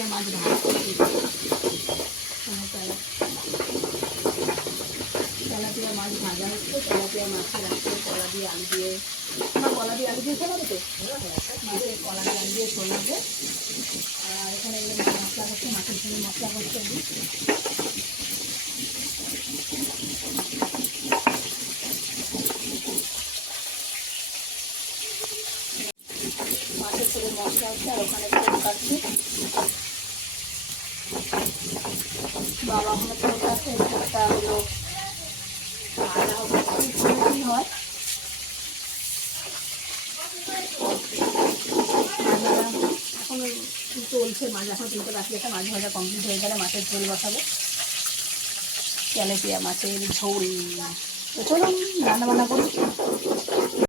Tilapia মাছ ভাজা, tilapia মাছ ভাজা হচ্ছে। তেলাপিয়া মাছের আছে কলা দিয়ে আলু দিয়ে, আমার কলা দিয়ে আলু দিয়ে শোনাবে তো, মাছের কলা দিয়ে আলু দিয়ে শোনাবে। আর এখানে মশলা করছে, মাছের জন্য মশলা করছে। মাছের থেকে মশলা হচ্ছে আর ওখানে ফোন কাটছি, বাবা ওখানে ফোন কাটছে। একটা হলো কী হয় এখন চলছে মাছ, এখন তিনটে বাকি একটা মাছ ভাজা কমপ্লিট হয়ে গেলে মাছের ঝোল বসাবো, তেলাপিয়া মাছের ঝোল। তো চলুন রান্না বান্না করি।